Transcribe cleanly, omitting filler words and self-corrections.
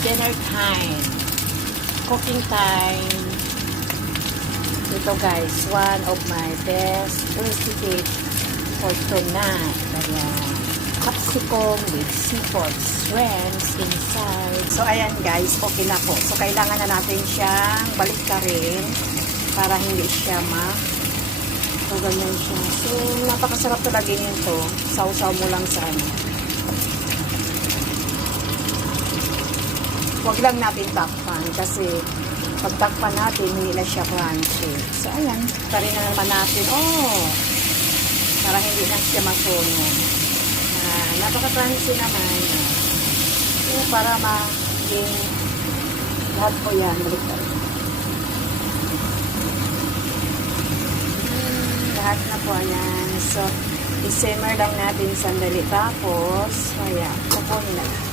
dinner time. Cooking time. Ito guys, one of my best recipe for tonight. Kaya, capsicum with seafood shrimps inside. So, ayan guys, okay na po. So, kailangan na natin siyang baliktarin para hindi siya so, ganyan siya. So, napakasarap talaga nito. Sausaw mo lang sa ano. Huwag lang natin takpan kasi pag takpan natin, hindi na siya crunchy. So, ayan. Tarin na naman natin. Oh! Para hindi na siya masunog. Napaka-crunchy naman. So, para maging lahat po yan. Baliktad. Lahat na po yan. So, i-simmer lang natin sandali. Tapos, kaya, kukunin na lang.